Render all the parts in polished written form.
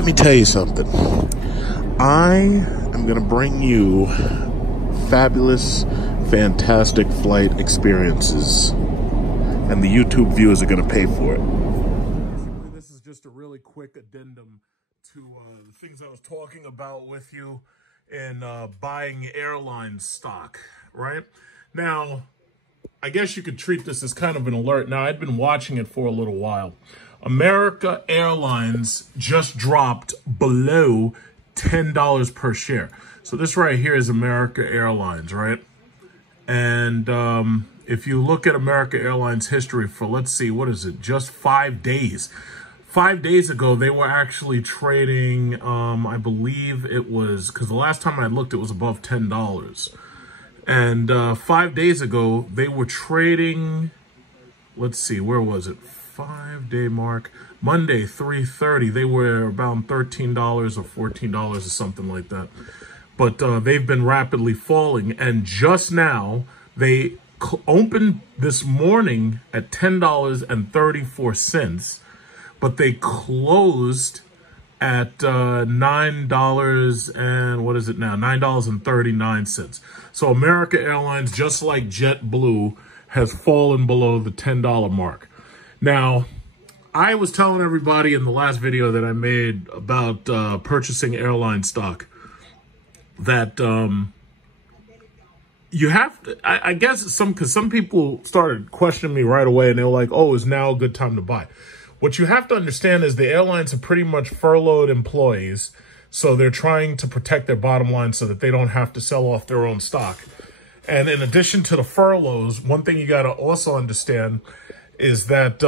Let me tell you something. I am going to bring you fabulous, fantastic flight experiences, and the YouTube viewers are going to pay for it. Basically, this is just a really quick addendum to the things I was talking about with you in buying airline stock, right? Now, I guess you could treat this as kind of an alert. Now, I'd been watching it for a little while. America Airlines just dropped below $10 per share. So this right here is America Airlines, right? And if you look at America Airlines history for, let's see, what is it? Just 5 days. 5 days ago, they were actually trading, I believe it was, because the last time I looked, it was above $10. And 5 days ago, they were trading, let's see, where was it? 5-day mark. Monday, 3:30, they were about $13 or $14 or something like that. But they've been rapidly falling. And just now, they opened this morning at $10.34, but they closed at $9 and what is it now? $9.39. So America Airlines, just like JetBlue, has fallen below the $10 mark. Now, I was telling everybody in the last video that I made about purchasing airline stock that you have to, I guess because some people started questioning me right away and they were like, oh, is now a good time to buy? What you have to understand is the airlines have pretty much furloughed employees, so they're trying to protect their bottom line so that they don't have to sell off their own stock. And in addition to the furloughs, one thing you got to also understand is that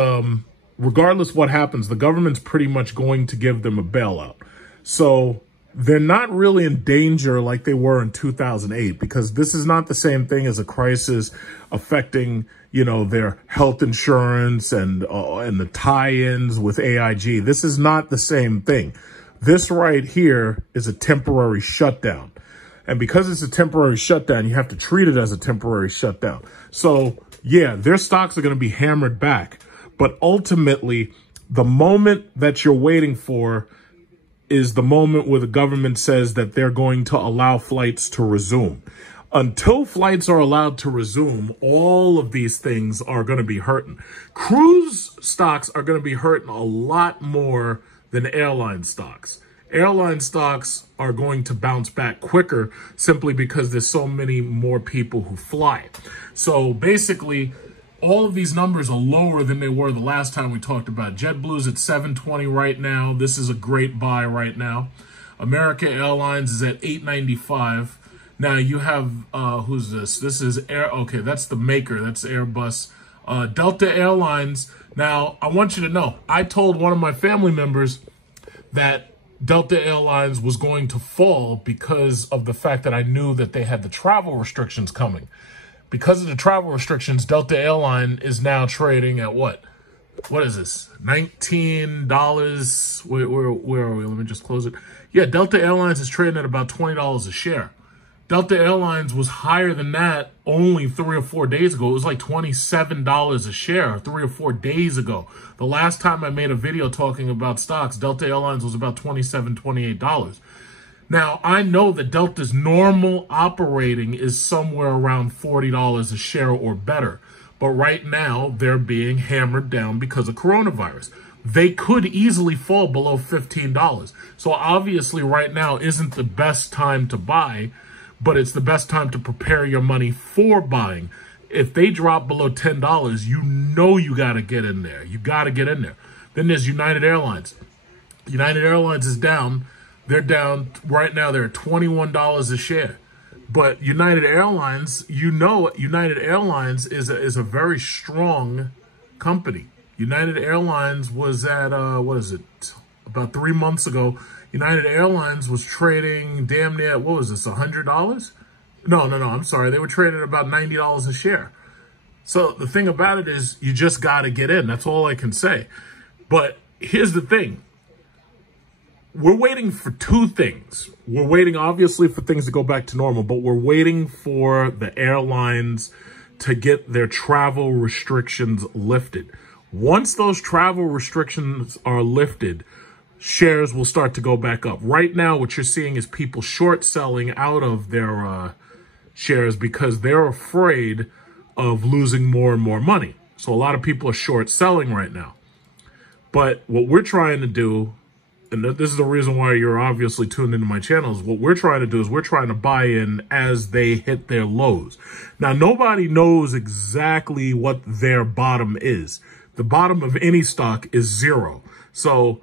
regardless what happens, the government's pretty much going to give them a bailout. So they're not really in danger like they were in 2008, because this is not the same thing as a crisis affecting, you know, their health insurance and the tie-ins with AIG. This is not the same thing. This right here is a temporary shutdown. And because it's a temporary shutdown, you have to treat it as a temporary shutdown. So yeah, their stocks are going to be hammered back. But ultimately, the moment that you're waiting for is the moment where the government says that they're going to allow flights to resume. Until flights are allowed to resume, all of these things are going to be hurting. Cruise stocks are going to be hurting a lot more than airline stocks. Airline stocks are going to bounce back quicker simply because there's so many more people who fly. So basically, all of these numbers are lower than they were the last time we talked about. JetBlue's at 720 right now. This is a great buy right now. America Airlines is at 895. Now you have, who's this? This is okay, that's the maker. That's Airbus. Delta Airlines. Now, I want you to know, I told one of my family members that Delta Airlines was going to fall because of the fact that I knew that they had the travel restrictions coming. Because of the travel restrictions, Delta Airline is now trading at what? What is this? $19. Where are we? Let me just close it. Yeah, Delta Airlines is trading at about $20 a share. Delta Airlines was higher than that only 3 or 4 days ago. It was like $27 a share 3 or 4 days ago. The last time I made a video talking about stocks, Delta Airlines was about $27, $28. Now, I know that Delta's normal operating is somewhere around $40 a share or better. But right now, they're being hammered down because of coronavirus. They could easily fall below $15. So obviously, right now isn't the best time to buy, but it's the best time to prepare your money for buying. If they drop below $10, you know you got to get in there. You got to get in there. Then there's United Airlines. United Airlines is down. They're down right now. They're at $21 a share. But United Airlines, you know, United Airlines is a very strong company. United Airlines was at, what is it, about 3 months ago, United Airlines was trading damn near, what was this, $100? No, I'm sorry. They were trading at about $90 a share. So the thing about it is you just got to get in. That's all I can say. But here's the thing. We're waiting for two things. We're waiting, obviously, for things to go back to normal, but we're waiting for the airlines to get their travel restrictions lifted. Once those travel restrictions are lifted, shares will start to go back up. Right now, what you're seeing is people short selling out of their shares because they're afraid of losing more and more money. So a lot of people are short selling right now. But what we're trying to do, and this is the reason why you're obviously tuned into my channel, is what we're trying to do is we're trying to buy in as they hit their lows. Now, nobody knows exactly what their bottom is. The bottom of any stock is zero. So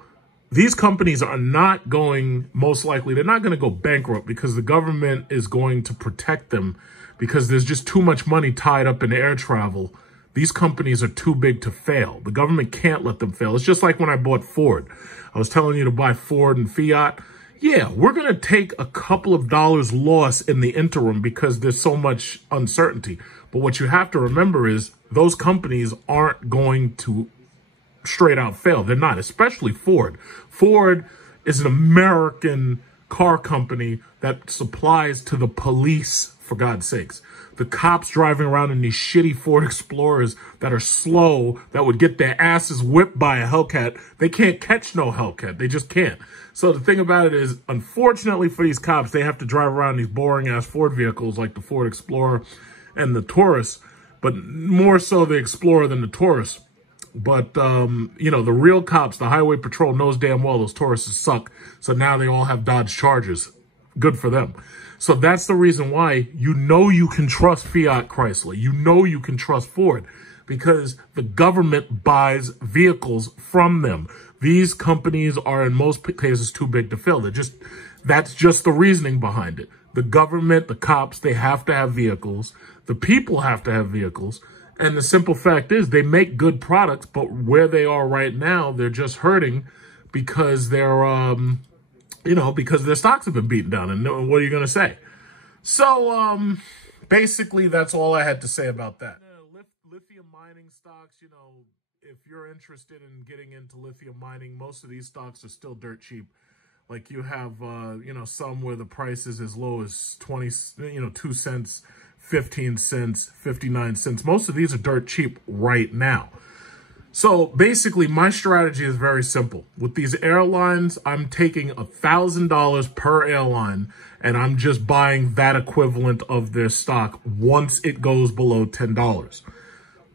these companies are not going, most likely, they're not going to go bankrupt because the government is going to protect them because there's just too much money tied up in air travel. These companies are too big to fail. The government can't let them fail. It's just like when I bought Ford. I was telling you to buy Ford and Fiat. Yeah, we're going to take a couple of dollars loss in the interim because there's so much uncertainty. But what you have to remember is those companies aren't going to straight out fail. They're not, especially Ford. Ford is an American car company that supplies to the police, for God's sakes. The cops driving around in these shitty Ford Explorers that are slow, that would get their asses whipped by a Hellcat, they can't catch no Hellcat. They just can't. So the thing about it is, unfortunately for these cops, they have to drive around these boring-ass Ford vehicles like the Ford Explorer and the Taurus, but more so the Explorer than the Taurus. But, you know, the real cops, the highway patrol knows damn well those Tauruses suck. So now they all have Dodge Chargers. Good for them. So that's the reason why you know you can trust Fiat Chrysler. You know you can trust Ford because the government buys vehicles from them. These companies are in most cases too big to fail. That's just the reasoning behind it. The government, the cops, they have to have vehicles. The people have to have vehicles. And the simple fact is they make good products, but where they are right now, they're just hurting because they're, you know, because their stocks have been beaten down. And what are you going to say? So, basically, that's all I had to say about that. Lithium mining stocks, you know, if you're interested in getting into lithium mining, most of these stocks are still dirt cheap. Like you have, you know, some where the price is as low as 2 cents, 15 cents, 59 cents. Most of these are dirt cheap right now. So basically, my strategy is very simple. With these airlines, I'm taking $1,000 per airline, and I'm just buying that equivalent of their stock once it goes below $10.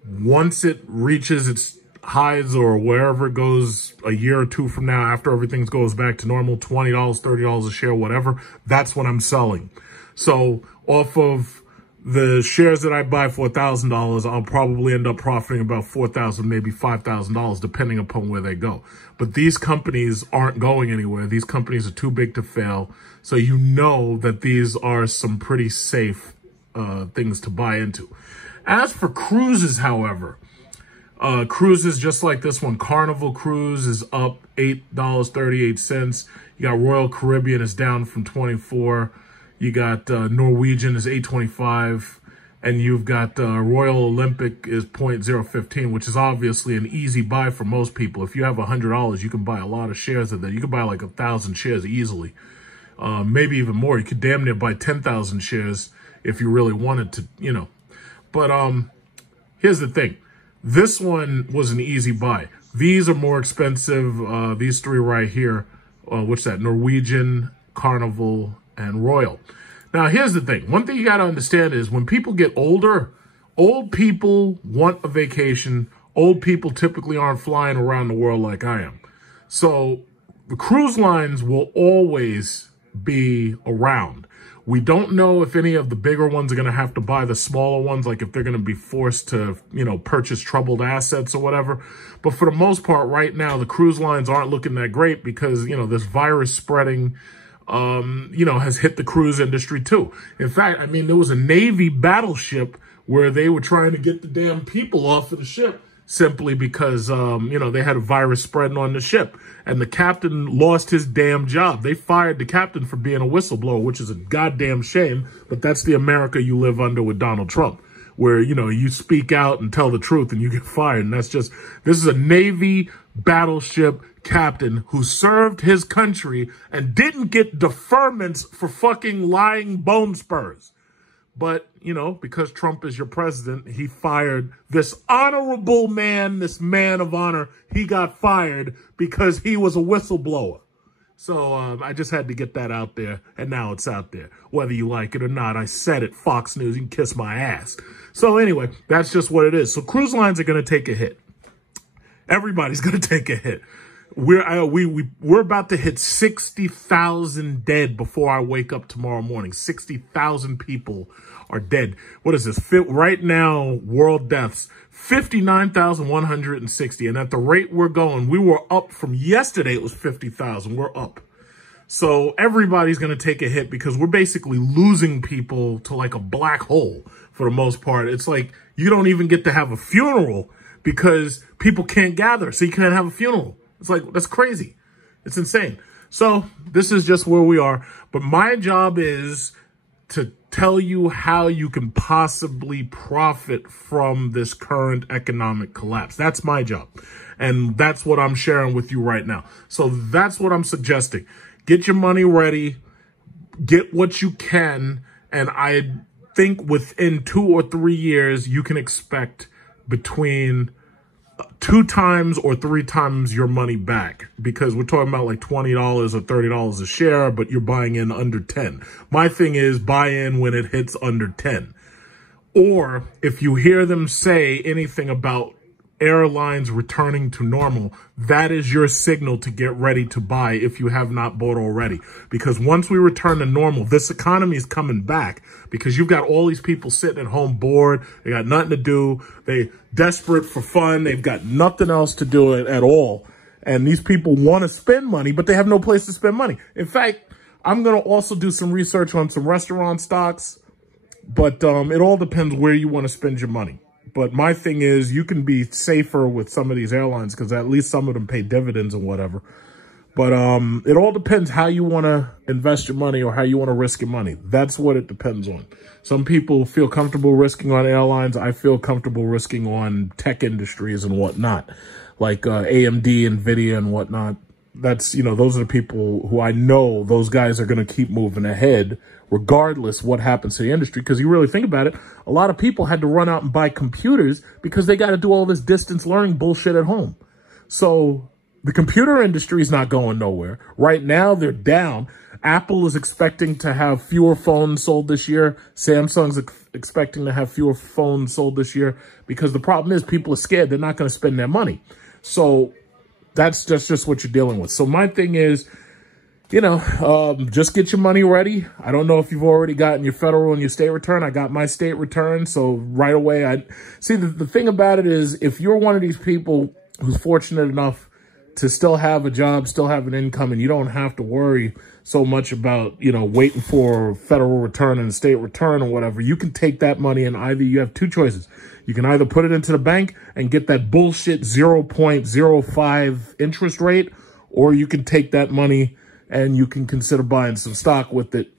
Once it reaches its highs or wherever it goes a year or two from now, after everything goes back to normal, $20, $30 a share, whatever, that's when I'm selling. So off of the shares that I buy for $1,000, I'll probably end up profiting about $4,000, maybe $5,000, depending upon where they go. But these companies aren't going anywhere. These companies are too big to fail. So you know that these are some pretty safe things to buy into. As for cruises, however, cruises just like this one, Carnival Cruise is up $8.38. You got Royal Caribbean is down from 24. You got Norwegian is $8.25, and you've got Royal Olympic is .015, which is obviously an easy buy for most people. If you have $100, you can buy a lot of shares of that. You can buy like 1,000 shares easily, maybe even more. You could damn near buy 10,000 shares if you really wanted to, you know. But here's the thing. This one was an easy buy. These are more expensive. These three right here, what's that? Norwegian, Carnival, and Royal. Now, here's the thing. One thing you got to understand is when people get older, old people want a vacation. Old people typically aren't flying around the world like I am. So the cruise lines will always be around. We don't know if any of the bigger ones are going to have to buy the smaller ones, like if they're going to be forced to, you know, purchase troubled assets or whatever. But for the most part, right now, the cruise lines aren't looking that great because, you know, this virus spreading, you know, has hit the cruise industry too. In fact, I mean, there was a Navy battleship where they were trying to get the damn people off of the ship simply because, you know, they had a virus spreading on the ship and the captain lost his damn job. They fired the captain for being a whistleblower, which is a goddamn shame, but that's the America you live under with Donald Trump, where, you know, you speak out and tell the truth and you get fired. And that's just, this is a Navy battleship captain who served his country and didn't get deferments for fucking lying bone spurs. But, you know, because Trump is your president, he fired this honorable man, this man of honor. He got fired because he was a whistleblower. So I just had to get that out there, and now it's out there. Whether you like it or not, I said it, Fox News, you can kiss my ass. So anyway, that's just what it is. So cruise lines are going to take a hit. Everybody's going to take a hit. We're about to hit 60,000 dead before I wake up tomorrow morning. 60,000 people are dead. What is this? Right now, world deaths, 59,160. And at the rate we're going, we were up from yesterday, it was 50,000. We're up. So everybody's going to take a hit because we're basically losing people to like a black hole for the most part. It's like you don't even get to have a funeral because people can't gather. So you can't have a funeral. It's like, that's crazy. It's insane. So this is just where we are. But my job is to tell you how you can possibly profit from this current economic collapse. That's my job. And that's what I'm sharing with you right now. So that's what I'm suggesting. Get your money ready. Get what you can. And I think within 2 or 3 years, you can expect between 2 times or 3 times your money back, because we're talking about like $20 or $30 a share, but you're buying in under 10. My thing is buy in when it hits under 10. Or if you hear them say anything about airlines returning to normal, that is your signal to get ready to buy if you have not bought already. Because once we return to normal, this economy is coming back because you've got all these people sitting at home bored. They got nothing to do. They desperate for fun. They've got nothing else to do at all. And these people want to spend money, but they have no place to spend money. In fact, I'm going to also do some research on some restaurant stocks, but it all depends where you want to spend your money. But my thing is you can be safer with some of these airlines because at least some of them pay dividends and whatever. But it all depends how you want to invest your money or how you want to risk your money. That's what it depends on. Some people feel comfortable risking on airlines. I feel comfortable risking on tech industries and whatnot, like AMD, NVIDIA and whatnot. That's, you know, those are the people who I know those guys are going to keep moving ahead regardless what happens to the industry. Because you really think about it, a lot of people had to run out and buy computers because they got to do all this distance learning bullshit at home. So the computer industry is not going nowhere. Right now, they're down. Apple is expecting to have fewer phones sold this year. Samsung's expecting to have fewer phones sold this year because the problem is people are scared. They're not going to spend their money. So that's just what you're dealing with. So my thing is, you know, just get your money ready. I don't know if you've already gotten your federal and your state return. I got my state return. So right away, I see the thing about it is if you're one of these people who's fortunate enough to still have a job, still have an income, and you don't have to worry so much about, you know, waiting for federal return and state return or whatever, you can take that money and either you have 2 choices. You can either put it into the bank and get that bullshit 0.05 interest rate, or you can take that money and you can consider buying some stock with it.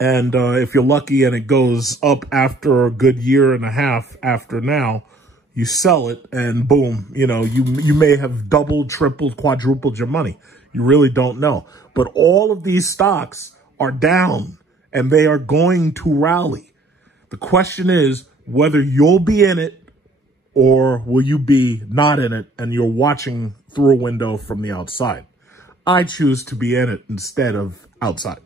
And if you're lucky and it goes up after a good year and a half after now, you sell it and boom, you know, you may have doubled, tripled, quadrupled your money. You really don't know. But all of these stocks are down and they are going to rally. The question is whether you'll be in it or will you be not in it and you're watching through a window from the outside. I choose to be in it instead of outside.